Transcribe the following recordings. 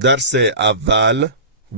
درس اول،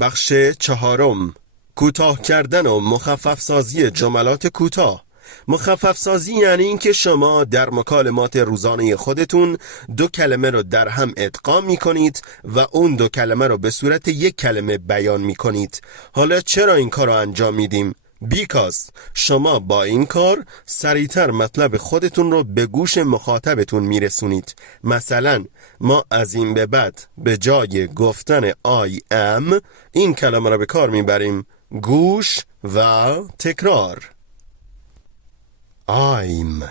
بخش چهارم، کوتاه کردن و مخفف سازی جملات کوتاه. مخفف سازی یعنی اینکه شما در مکالمات روزانه خودتون دو کلمه رو در هم ادغام می کنید و اون دو کلمه رو به صورت یک کلمه بیان می کنید. حالا چرا این کار رو انجام میدیم؟ Because شما با این کار سریعتر مطلب خودتون رو به گوش مخاطبتون میرسونید. مثلا ما از این به بعد به جای گفتن I am این کلمه رو به کار میبریم: گوش و تکرار. I'm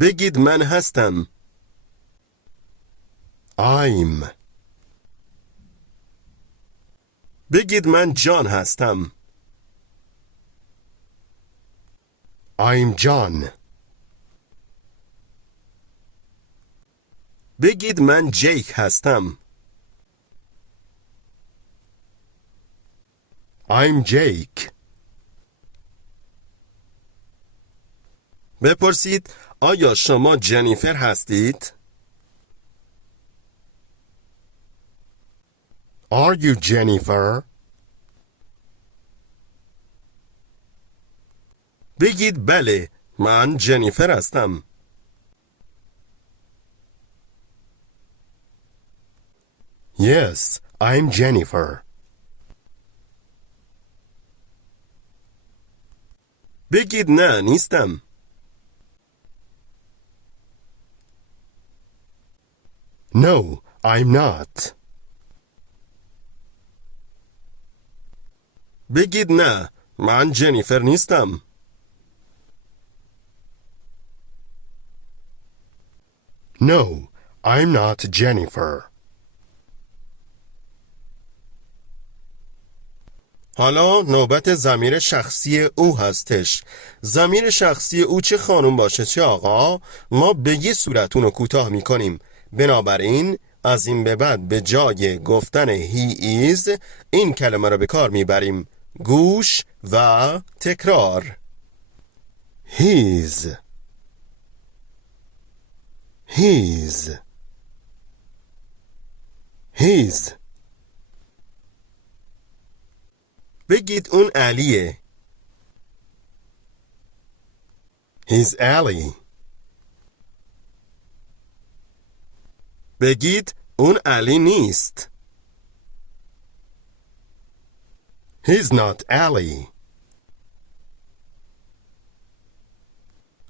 بگید من هستم. I'm بگید من جان هستم. I'm John. بگید من جیک هستم. I'm Jake. بپرسید آیا شما جنیفر هستید؟ Are you Jennifer? بگید بله، من جنیفر هستم. Yes, I'm Jennifer. بگید نه، نیستم. No, I'm not. بگید نه، من جنیفر نیستم. No, I'm not Jennifer. حالا نوبت ضمیر شخصی او هستش. ضمیر شخصی او چه خانم باشه چه آقا، ما به یه صورت اونو کوتاه میکنیم. بنابراین از این به بعد به جای گفتن he is این کلمه رو به کار میبریم: گوش و تکرار. His. بگید اون علیه. He's Ali. بگید اون علی نیست. He's not Ali.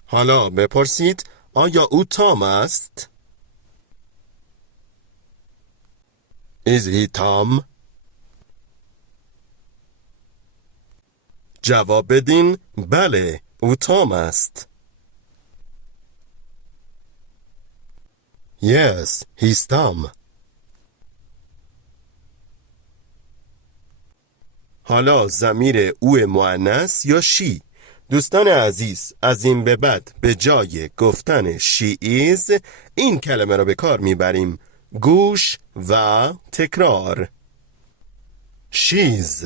حالا بپرسید آیا او تام است؟ Is he Tom? جواب بدین بله، او تام است. Yes, he's Tom. حالا ضمیر او مؤنث یا شی. دوستان عزیز، از این به بعد به جای گفتن she is این کلمه را به کار میبریم: گوش و تکرار. She's.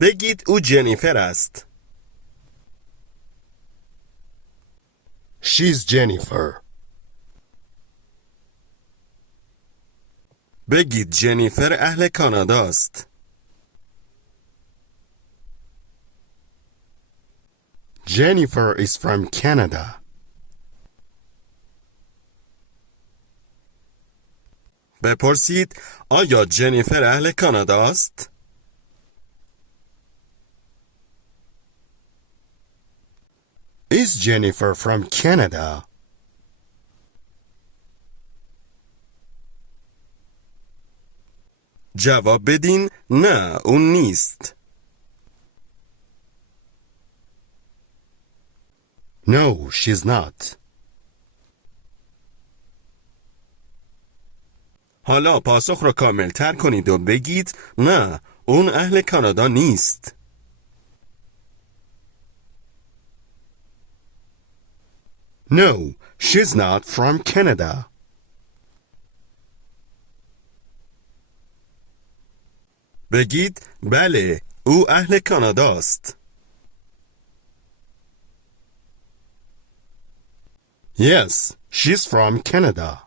بگید او جنیفر است. She's Jennifer. بگید جنیفر اهل کانادا است. Jennifer is from Canada. بپرسید آیا جنیفر اهل کانادا است؟ Is Jennifer from Canada? جواب بدین نه، اون نیست. No, she's not. حالا پاسخ را کامل تر کنید و بگید نه، اون اهل کانادا نیست. No, she's not from Canada. بگید بله، او اهل کاناداست. Yes, she's from Canada.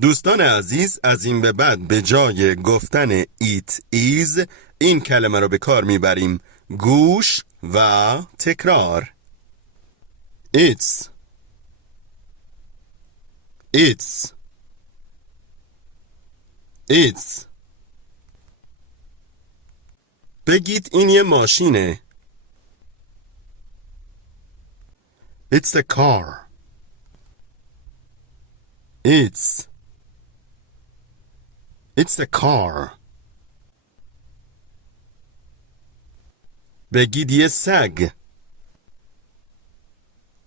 دوستان عزیز، از این به بعد به جای گفتن it is این کلمه رو به کار میبریم. گوش و تکرار. It's It's It's بگید این یه ماشینه. It's a car. It's a car. بگید یه سگ.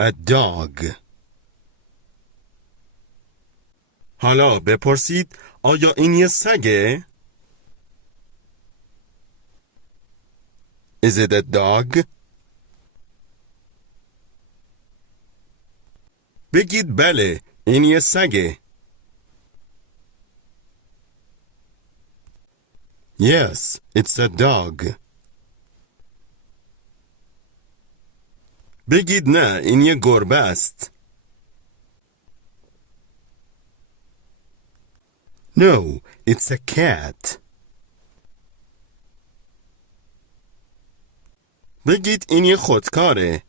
A dog. حالا بپرسید آیا این یه سگه؟ Is it a dog? بگید بله، این یه سگه. Yes, it's a dog. بگید نه، این یه گربه است. No, it's a cat. بگید این یه خودکاره.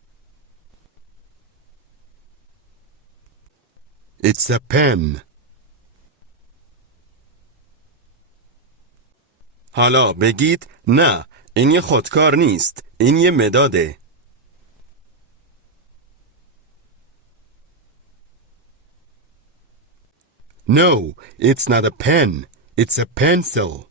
It's a pen. حالا بگید نه، این یه خودکار نیست، این یه مداده. No, it's not a pen. It's a pencil.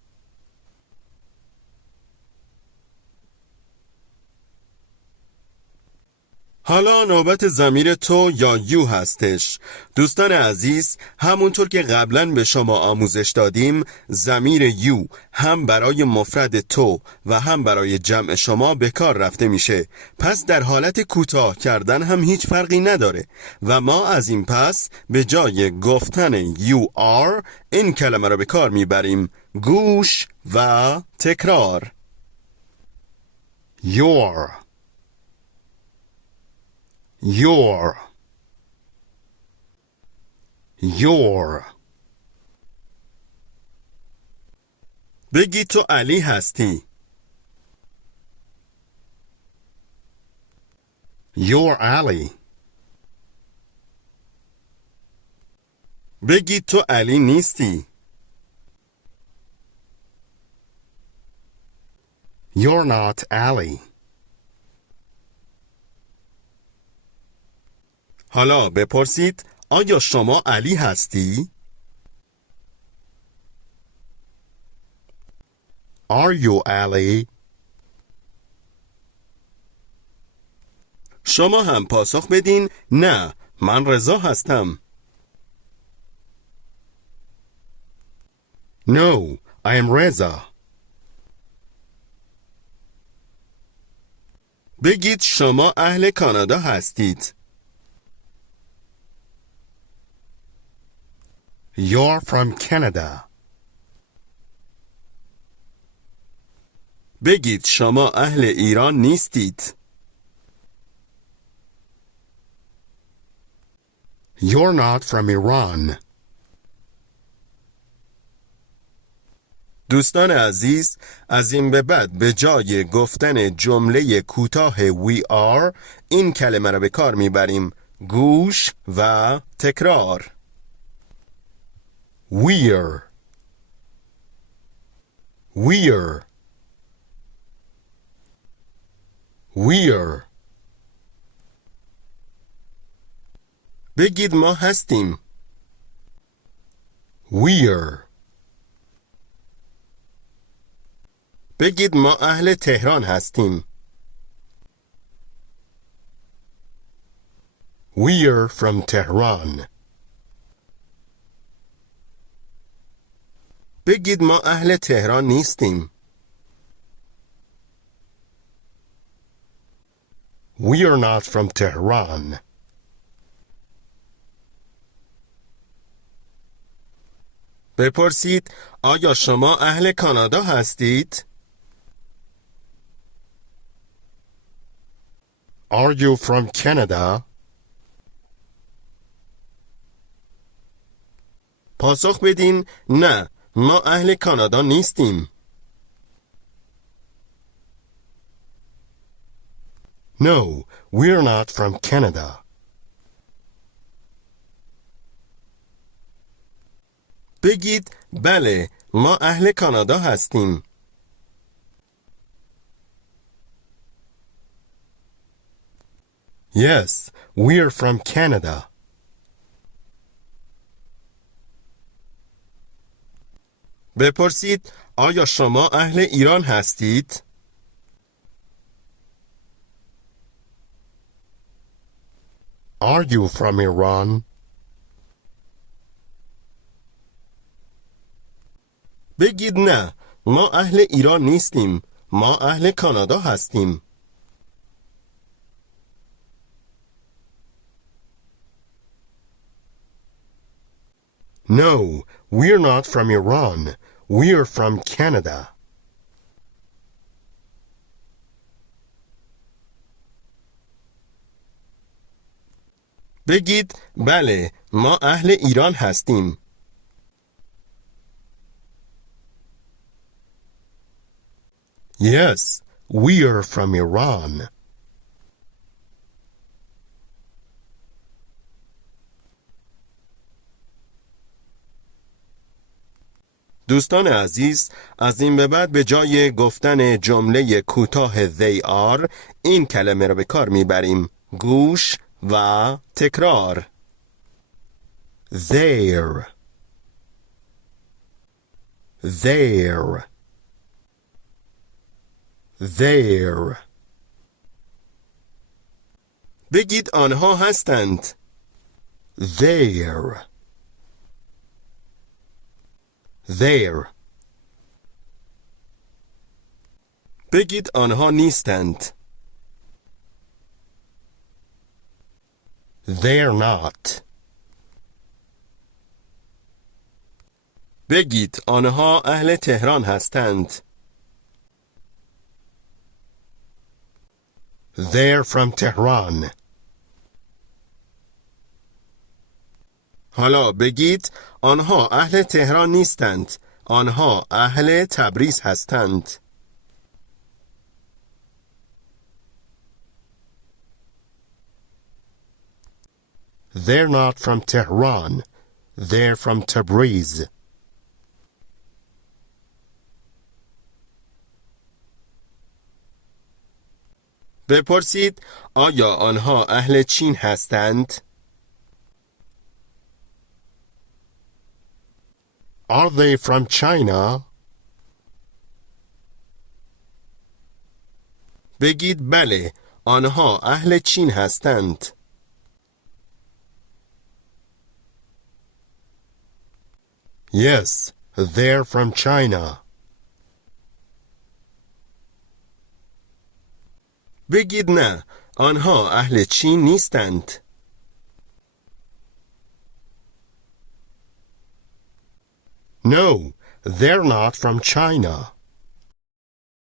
حالا نوبت ضمیر تو یا یو هستش. دوستان عزیز، همونطور که قبلا به شما آموزش دادیم، ضمیر یو هم برای مفرد تو و هم برای جمع شما به کار رفته میشه. پس در حالت کوتاه کردن هم هیچ فرقی نداره و ما از این پس به جای گفتن you are این کلمه را به کار میبریم. گوش و تکرار. Your بگی تو علی هستی. You're Ali. بگی تو علی نیستی. You're not Ali. حالا بپرسید آیا شما علی هستی؟ Are you Ali? شما هم پاسخ بدین نه، من رضا هستم. No, I am Reza. بگید شما اهل کانادا هستید. You're from Canada. بگید شما اهل ایران نیستید. You're not from Iran. دوستان عزیز، از این به بعد به جای گفتن جمله کوتاه we are این کلمه را به کار میبریم. گوش و تکرار. We're بگید ما هستیم. بگید ما اهل تهران هستیم. We're from Tehran. بگید ما اهل تهران نیستیم. We are not from Tehran. بپرسید آیا شما اهل کانادا هستید؟ Are you from Canada? پاسخ بدین نه، ما اهل کانادا نیستیم. No, we're not from Canada. بگید بله، ما اهل کانادا هستیم. Yes, we're from Canada. بپرسید آیا شما اهل ایران هستید؟ Are you from Iran? بگید نه، ما اهل ایران نیستیم، ما اهل کانادا هستیم. No, we're not from Iran. We're from Canada. بگید بله، ما اهل ایران هستیم. Yes, we're from Iran. دوستان عزیز، از این به بعد به جای گفتن جمله کوتاه they are این کلمه را به کار میبریم. گوش و تکرار. There. There. There. بگید آنها هستند. There. There. بگید آنها نیستند. They're not. بگید آنها اهل تهران هستند. They're from Tehran. حالا بگید آنها اهل تهران نیستند. آنها اهل تبریز هستند. They're not from Tehran. They're from Tabriz. بپرسید آیا آنها اهل چین هستند؟ Are they from China? بگید بله، آنها اهل چین هستند. Yes, they're from China. بگید نه، آنها اهل چین نیستند. No, they're not from China.